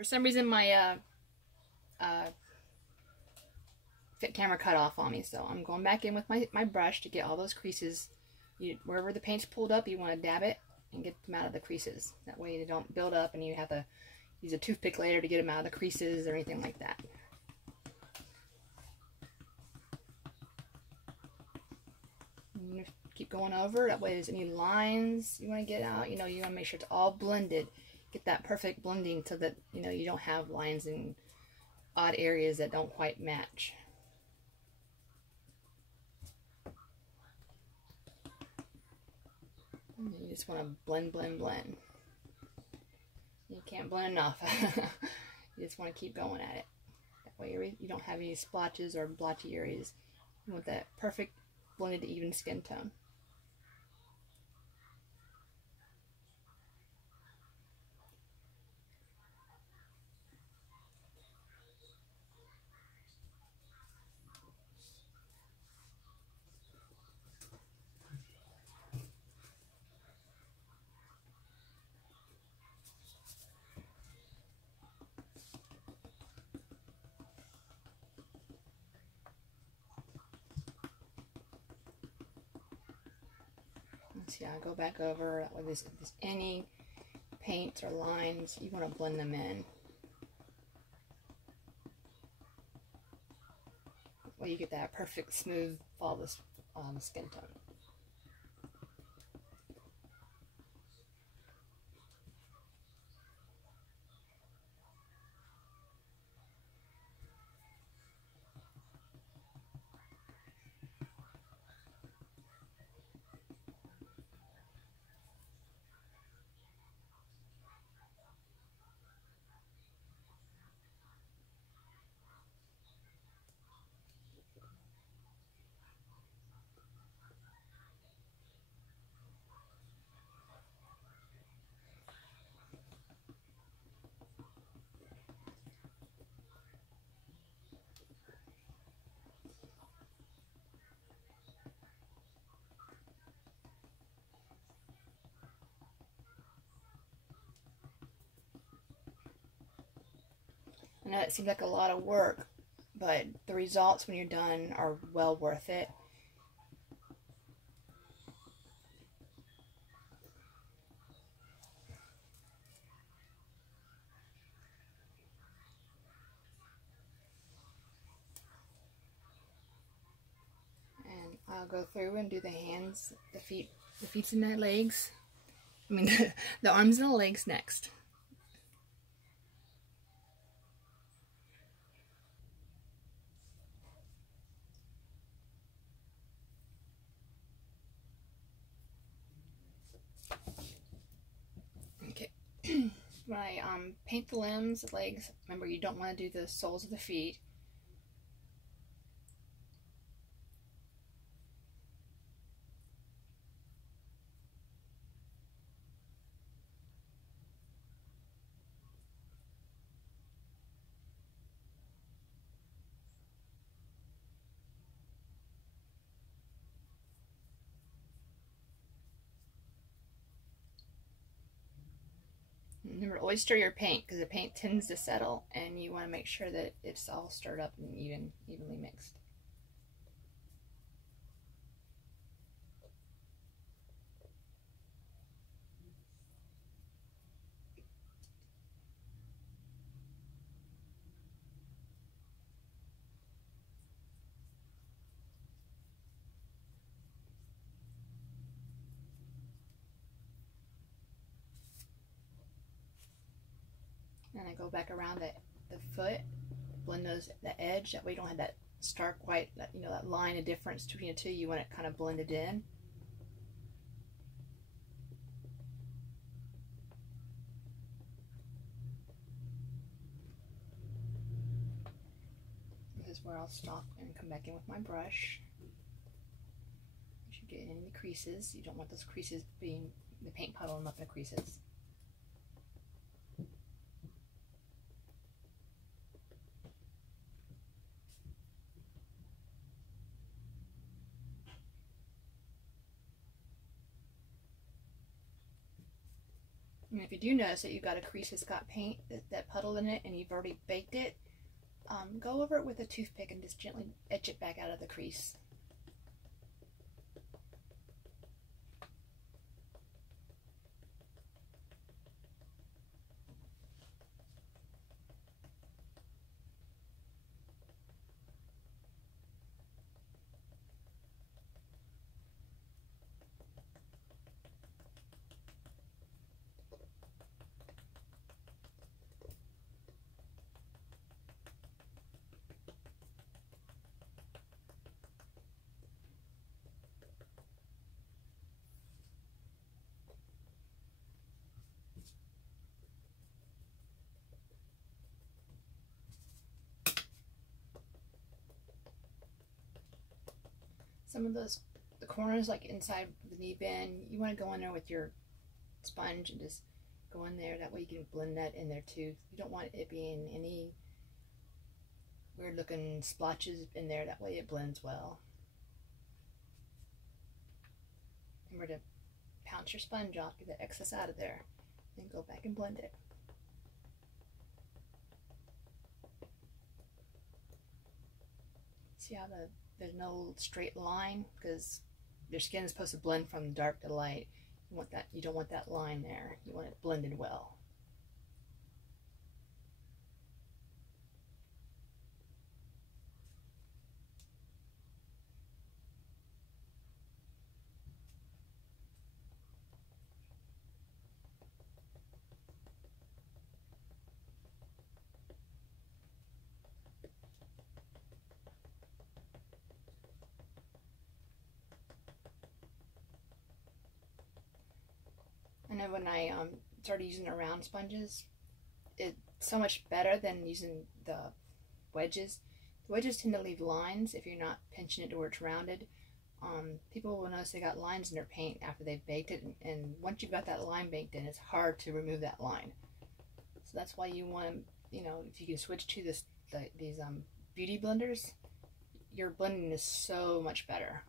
For some reason, my fit camera cut off on me, so I'm going back in with my brush to get all those creases. Wherever the paint's pulled up, you want to dab it and get them out of the creases. That way they don't build up and you have to use a toothpick later to get them out of the creases or anything like that. And keep going over. That way, there's any lines you want to get out, you want to make sure it's all blended. Get that perfect blending so that, you don't have lines in odd areas that don't quite match. And you just want to blend, blend, blend. You can't blend enough. You just want to keep going at it. That way you don't have any splotches or blotchy areas. You want that perfect blended even skin tone. See, I go back over with this. If there's any paints or lines, you want to blend them in. Well, you get that perfect smooth flawless skin tone. I know it seems like a lot of work, but the results when you're done are well worth it. And I'll go through and do the hands, the feet and the legs. I mean, the arms and the legs next. Okay. When I paint the limbs, the legs, remember you don't want to do the soles of the feet. Remember, always stir your paint because the paint tends to settle, and you want to make sure that it's all stirred up and evenly mixed. And I go back around the foot, blend the edge. That way you don't have that stark white, that line of difference between the two. You want it kind of blended in. This is where I'll stop and come back in with my brush. You should get in the creases. You don't want those creases being the paint puddling up in the creases. And if you do notice that you've got a crease that's got paint, that puddle in it, and you've already baked it, go over it with a toothpick and just gently etch it back out of the crease. Some of the corners, like inside the knee bend, you want to go in there with your sponge and just go in there. That way you can blend that in there too. You don't want it being any weird looking splotches in there. That way it blends well. Remember to pounce your sponge off, get the excess out of there, then go back and blend it. See how there's no straight line, because your skin is supposed to blend from dark to light. You don't want that line there. You want it blended well. I know when I started using the round sponges, it's so much better than using the wedges. The wedges tend to leave lines if you're not pinching it to where it's rounded. People will notice they got lines in their paint after they've baked it, and once you've got that line baked in, it's hard to remove that line. So that's why you want to, if you can switch to these beauty blenders, your blending is so much better.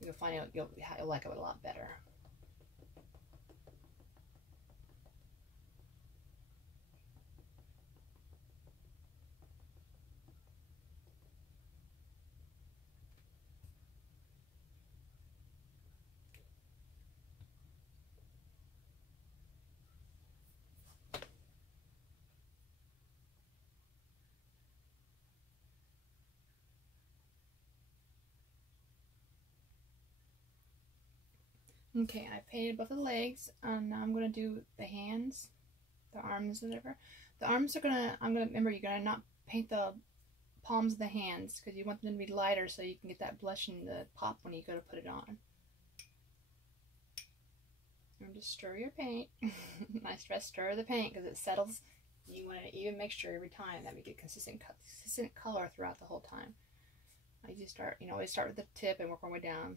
You'll find out you'll like it a lot better. Okay, I painted both of the legs, and now I'm going to do the hands, the arms, whatever. The arms remember, you're going to not paint the palms of the hands, because you want them to be lighter so you can get that blush and the pop when you go to put it on. And just stir your paint. I stress stir the paint because it settles. You want an even mixture every time, that we get consistent color throughout the whole time. I just start, always start with the tip and work our way down.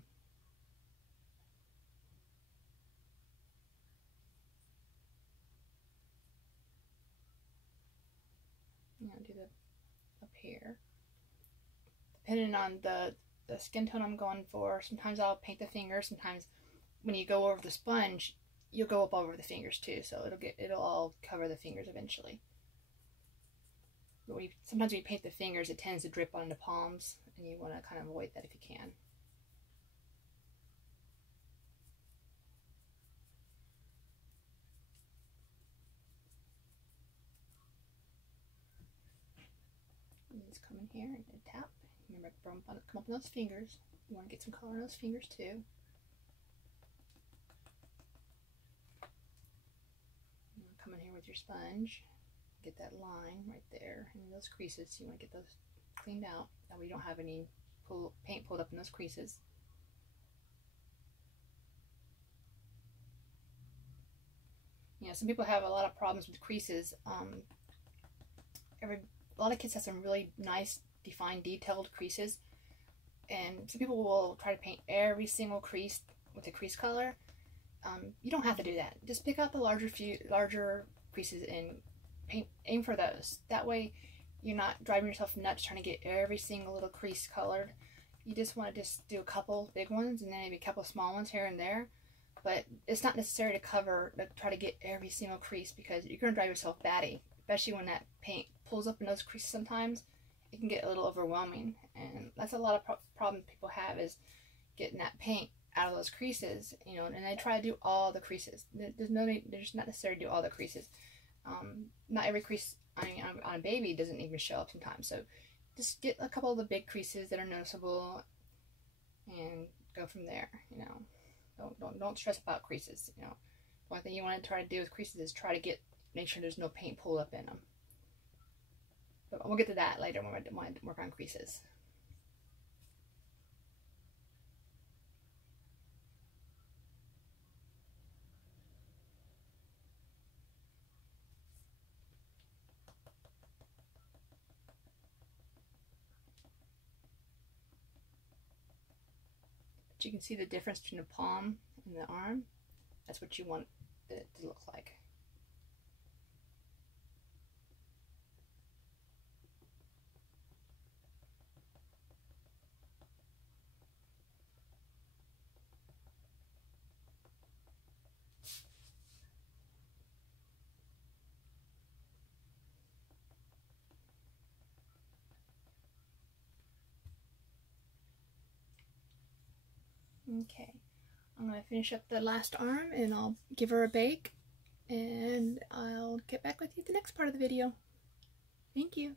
Do the up here. Depending on the skin tone I'm going for, sometimes I'll paint the fingers. Sometimes when you go over the sponge, you'll go up over the fingers too, so it'll all cover the fingers eventually. But sometimes when you paint the fingers, it tends to drip on the palms, and you want to kind of avoid that if you can. Just come in here and tap. Remember, come up on those fingers. You want to get some color on those fingers too. Come in here with your sponge. Get that line right there, and those creases. You want to get those cleaned out. That way you don't have any paint pulled up in those creases. Some people have a lot of problems with creases. A lot of kids have some really nice, defined, detailed creases, and some people will try to paint every single crease with a crease color. You don't have to do that. Just pick out the larger creases and aim for those. That way, you're not driving yourself nuts trying to get every single little crease colored. You just want to do a couple big ones and then maybe a couple small ones here and there. but it's not necessary to try to get every single crease, because you're going to drive yourself batty, especially when that paint pulls up in those creases. Sometimes it can get a little overwhelming, and that's a lot of problem people have, is getting that paint out of those creases, you know. And I try to do all the creases. There's not necessary to do all the creases. Not every crease on a baby doesn't even show up sometimes, so just get a couple of the big creases that are noticeable and go from there, you know. Don't stress about creases, you know. One thing you want to try to do with creases is try to make sure there's no paint pulled up in them. But we'll get to that later when I work on creases. But you can see the difference between the palm and the arm. That's what you want it to look like. Okay, I'm going to finish up the last arm and I'll give her a bake, and I'll get back with you at the next part of the video. Thank you.